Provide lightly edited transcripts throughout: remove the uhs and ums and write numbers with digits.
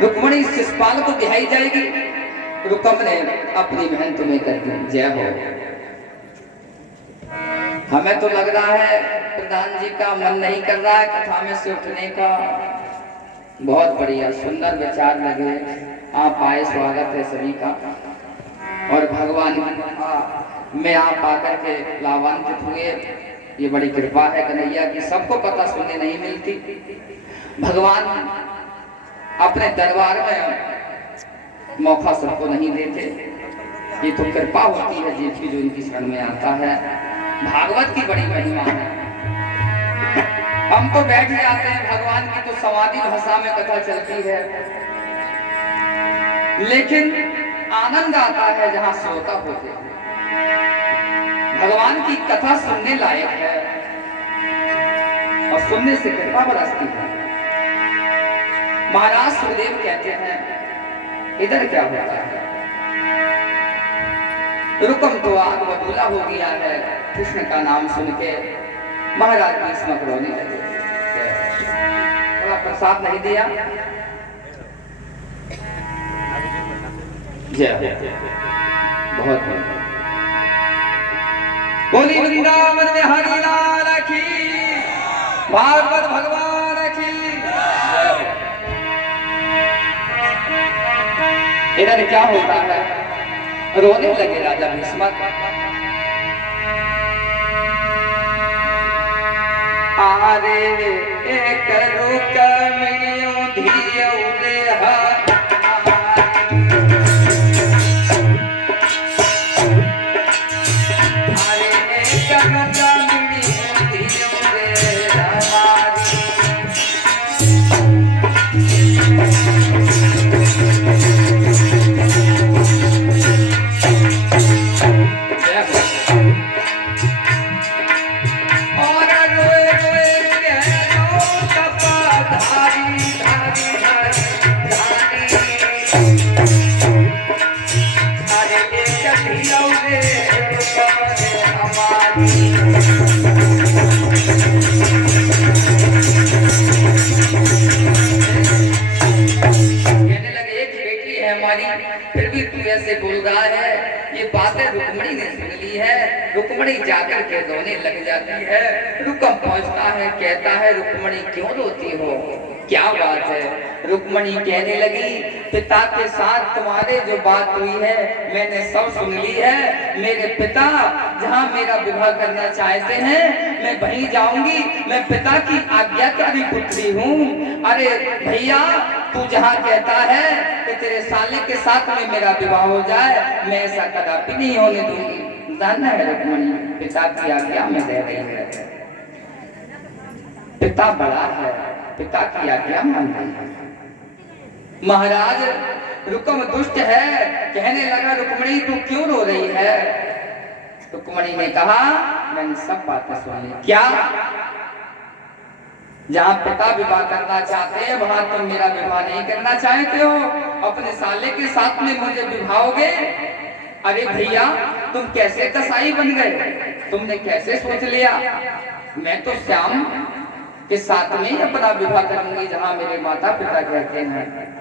रुक्मणी शिशुपाल को बिहाई जाएगी। रुकम ने अपनी बहन तुम्हें कर दी, जय हो। हमें तो लग रहा है प्रधान जी का मन नहीं कर रहा है कथा में से उठने का। बहुत बढ़िया सुंदर विचार लगे, आप आए, स्वागत है सभी का। और भगवान में आप आकर के लाभान्वित हुए, ये बड़ी कृपा है कन्हैया की, सबको पता सुनने नहीं मिलती। भगवान अपने दरबार में मौका सबको नहीं देते, ये तो कृपा होती है जिसकी जो इनकी शरण में आता है। भागवत की बड़ी महिमा है। हम तो बैठ जाते हैं, भगवान की तो समाधि भाषा में कथा चलती है, लेकिन आनंद आता है जहां श्रोता होते हैं। भगवान की कथा सुनने लायक है और सुनने से कृपा बरसती है। महाराज सुखदेव कहते हैं इधर क्या होता है। रुकम तो आग बबूला हो गया है कृष्ण का नाम सुन के। महाराज भीष्म रोने लगे, थोड़ा प्रसाद नहीं दिया। बहुत बोली वृंदावन में हरि लाल की, भागवत भगवान की। इधर क्या होता है, रोने लगे राजा भीष्म। आरे एक रुकमिणियों धियौ देहा, बोल रहा है। ये बातें रुक्मणी ने सुन ली है। रुक्मणी जाकर के रोने लग जाती है। रुकम पहुंचता है, कहता है रुक्मणी क्यों रोती हो, क्या बात है। रुक्मणी कहने लगी पिता के साथ तुम्हारे जो बात हुई है मैंने सब सुन ली है। मेरे पिता जहाँ मेरा विवाह करना चाहते हैं मैं वहीं जाऊंगी। मैं पिता की आज्ञाकारी पुत्री हूँ। अरे भैया तू जहाँ कहता है कि तेरे साले के साथ में मेरा विवाह हो जाए, मैं ऐसा कदापि नहीं होने दूंगी। जानना है रुक्मणी पिता की आज्ञा में रह रही है। पिता बड़ा है, पिता की आज्ञा मान रही है। महाराज रुकम दुष्ट है, कहने लगा रुक्मणी तू क्यों रो रही है। रुक्मणी ने कहा मैंने सब बातें सुन ली। क्या, जहाँ पिता विवाह करना चाहते हैं वहां तुम मेरा विवाह नहीं करना चाहते हो, अपने साले के साथ में मुझे विवाहोगे। अरे भैया तुम कैसे कसाई बन गए, तुमने कैसे सोच लिया। मैं तो श्याम के साथ में अपना विवाह करूंगी जहाँ मेरे माता पिता कहते हैं।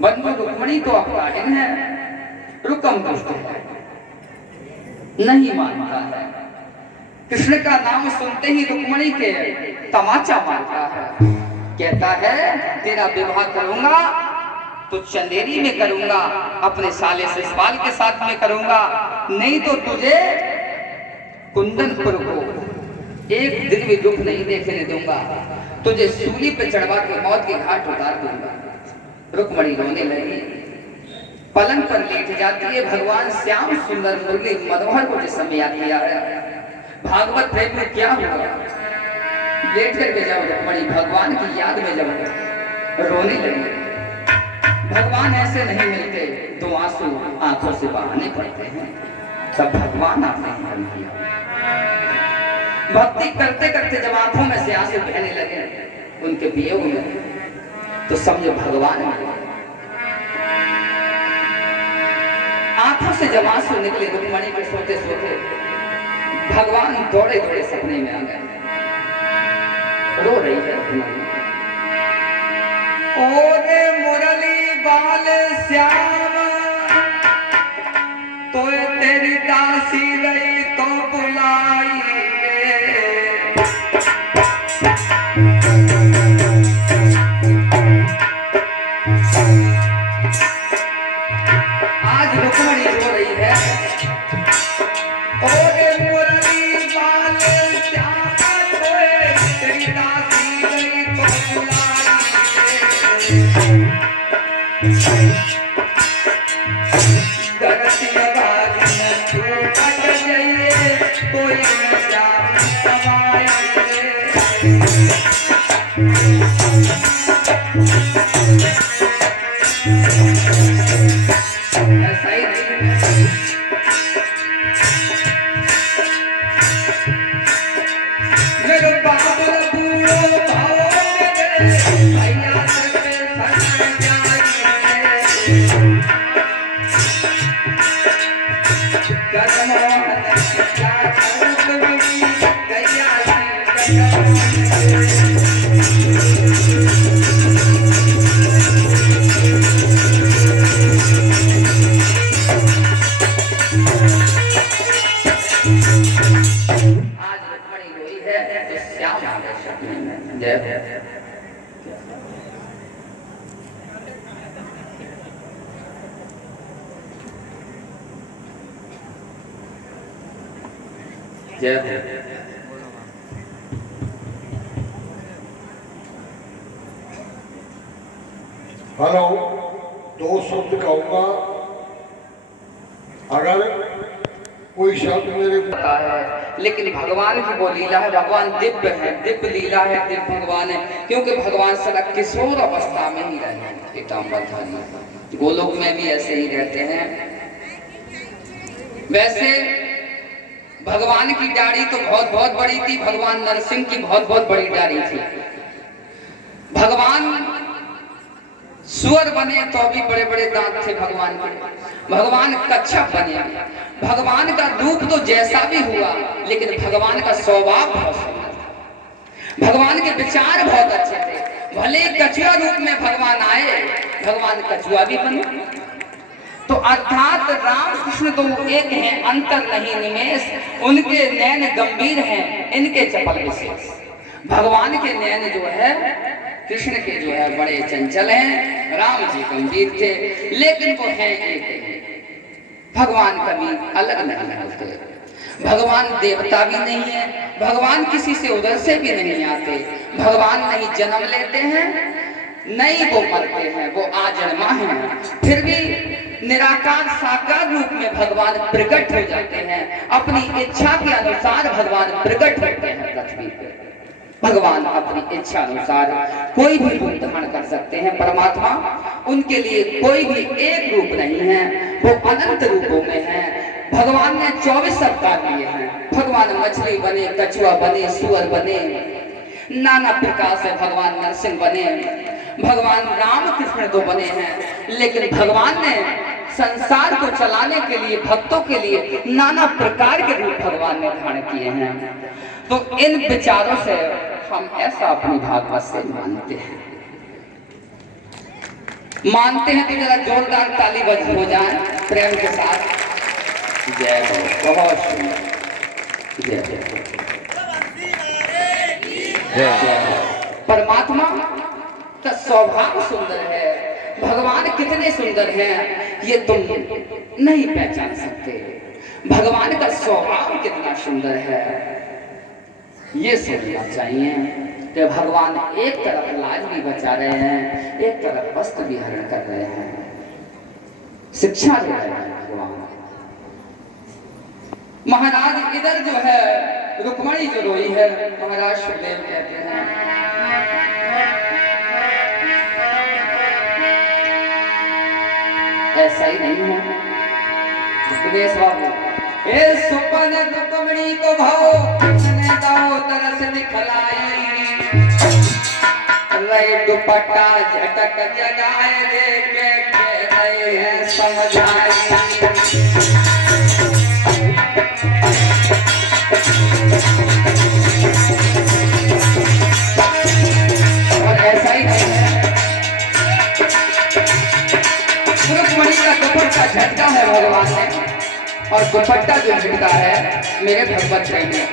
बंधु रुक्मणी तो अपराधिन है, रुकम दुष्ट है, नहीं मानता है। कृष्ण का नाम सुनते ही रुक्मणी के तमाचा मारता है, कहता है तेरा विवाह करूंगा तो चंदेरी में करूंगा, अपने साले शिशुपाल के साथ में करूंगा, नहीं तो तुझे कुंदनपुर को एक दिन भी दुख नहीं देखने दूंगा, तुझे सूली पे चढ़वा के मौत के घाट उतार दूंगा। रुक्मणी रोने लगी, पलंग पर लेट जाती है। भगवान श्याम सुंदर मुरली मनोहर को जिस समय याद किया है, भागवत प्रेम में क्या हुआ, लेट करके जब रुक्मणी भगवान की याद में जब रोने लगी। भगवान ऐसे नहीं मिलते, दो आंसू आंखों से बहाने पड़ते हैं, तब भगवान आते हैं। भक्ति करते करते जब आंखों में से आंसू बहने लगे उनके वियोग में, तो समझो भगवान आंखों से जब आंसू निकले रुक्मणी के सोते सोते भगवान दौड़े दौड़े सपने में आ गए। रो रही है रुक्मणी, ओ रे श्याम तो तेरी दासी रही तो बुलाई आज रुक्मणी रो रही है ओरे मुरली वाले श्याम तो तेरी दासी रही तो बुलाई हेलो, दो शब्द कहूंगा। अगर कोई शब्द मेरे पता है, लेकिन भगवान की वो लीला है, भगवान दिव्य है, दिव्य लीला है, दिव्य भगवान है, क्योंकि भगवान सदा किशोर अवस्था में ही रहते हैं। पीताम्बरधारी गोलोक में भी ऐसे ही रहते हैं। वैसे भगवान की दाढ़ी तो बहुत बहुत बड़ी थी, भगवान नरसिंह की बहुत बहुत बड़ी दाढ़ी थी। भगवान सुअर बने तो भी बड़े बड़े दांत थे भगवान के। भगवान कच्छप बने, भगवान का रूप तो जैसा भी हुआ, लेकिन भगवान का स्वभाव बहुत सुंदर था। भगवान के विचार बहुत अच्छे थे। भले कछुआ रूप में भगवान आए, भगवान कछुआ भी बने। तो अर्थात राम कृष्ण तो एक हैं, अंतर नहीं निमेष। उनके नैन गंभीर हैं, इनके चपल विशेष। भगवान के नैन जो है, कृष्ण के जो है बड़े चंचल हैं। राम जी गंभीर थे, लेकिन वो हैं एक। भगवान कभी अलग नहीं होते। भगवान देवता भी नहीं है, भगवान किसी से उधर से भी नहीं आते। भगवान नहीं जन्म लेते हैं, नहीं वो मरते हैं, वो आजन्मा हैं। फिर भी निराकार साकार रूप में भगवान प्रकट हो जाते हैं। अपनी इच्छा के अनुसार भगवान प्रकट होते हैं पृथ्वी पर। भगवान अपनी इच्छा अनुसार कोई भी रूप धारण कर सकते हैं। परमात्मा, उनके लिए कोई भी एक रूप नहीं है, वो अनंत रूपों में है। भगवान ने 24 अवतार लिए हैं। भगवान मछली बने, कछुआ बने, सुअर बने, नाना प्रकार से भगवान नरसिंह बने। भगवान राम कृष्ण तो बने हैं, लेकिन भगवान ने संसार को चलाने के लिए, भक्तों के लिए नाना प्रकार के रूप भगवान ने धारण किए हैं। तो इन विचारों से हम ऐसा अपनी भागवत से मानते हैं तो जरा जोरदार ताली बज हो जाए प्रेम के साथ। जय हो, बहुत सुंदर। जय जय। परमात्मा का स्वभाव सुंदर है। भगवान कितने सुंदर हैं ये तुम नहीं पहचान सकते। भगवान का स्वभाव कितना सुंदर है ये सोचना चाहिए कि भगवान एक तरफ लाज भी बचा रहे हैं, एक तरफ वस्त्र भी हरण कर रहे हैं, शिक्षा दे रहे हैं भगवान। महाराज इधर जो है रुक्मणी जो रोई है, महाराज सुखदेव कहते हैं ऐसा ही नहीं है। सुदेश बाबू, ए सुपन रुक्मणी को भाव दाओ तरस दिखलाई, रहे दुपट्टा झटक जगाए लेके रहे हैं समझाई। और ऐसा ही नहीं है। रुक्मणी का दुपट्टा झटका है भगवान ने, और दुपट्टा जो झटका है मेरे भगवत प्रेम में।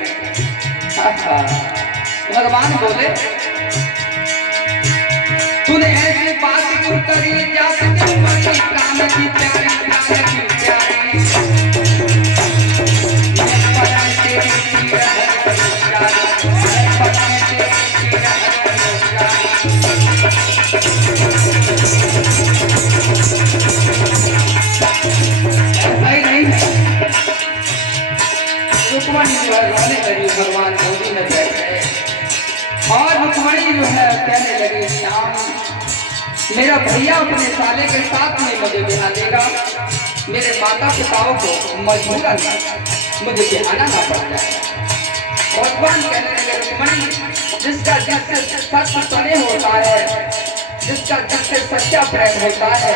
भगवान बोले तूने ऐसी बात क्यों करी, जात क्यों करी, प्राण की प्यारी, प्राण की प्यारी, मैं पराए तेरी पीर है प्यारी, मैं पराए तेरी पीर है प्यारी। ऐसा ही नहीं है, रुक्मणी जो है रोने लगी, भगवान गोदी में बैठ गए और रुक्मणी जो है कहने लगी श्याम मेरा भैया अपने साले के साथ में मुझे बिहा देगा, मेरे माता पिताओं को मजबूरन मुझे बिहाना ना पड़ जाए। भगवान कहने लगे रुक्मणी जिसका जिससे सत्य तने होता है, जिसका जिससे सच्चा प्रेम होता है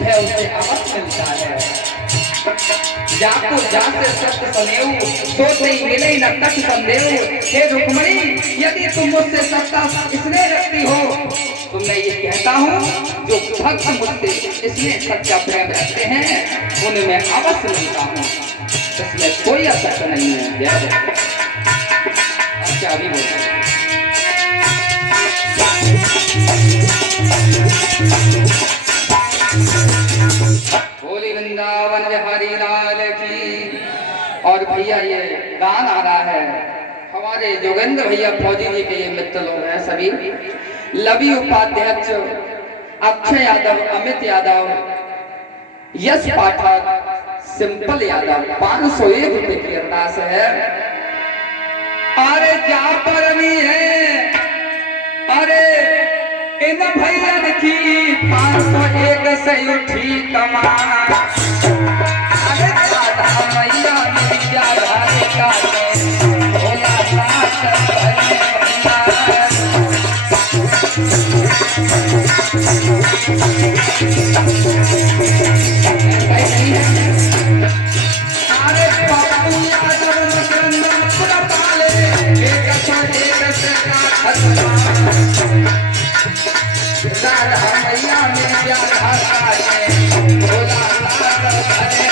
वह उसे अवश्य मिलता है। जाको जाते सत्य सनेऊ, सोते ही मिले न तक संदेह। हे रुक्मणी यदि तुम मुझसे सत्ता इसलिए रखती हो तो मैं ये कहता हूँ जो भक्त मुझसे इसलिए सच्चा प्रेम रखते हैं उन्हें मैं अवश्य मिलता हूँ, इसमें कोई असर नहीं है। जय जय। अच्छा अभी बोलते बोली वृंदावन बिहारी लाल की। और भैया ये गान आ रहा है हमारे जोगेंद्र भैया फौजी जी के ये मित्र लोग हैं सभी, लवी उपाध्यक्ष, अक्षय यादव, अमित यादव, यश पाठक, सिंपल यादव, 501 रुपए की अरदास है। अरे जा परनी है, अरे इन भैया की 501 से उठी कमाना, अरे राधा मैया मेरी राधा का भोला नाथ भरे अरे बाबू यादव मकरंदन पूरा पाले एक से राधा मैया में प्यार हरा है भोला नाथ भरे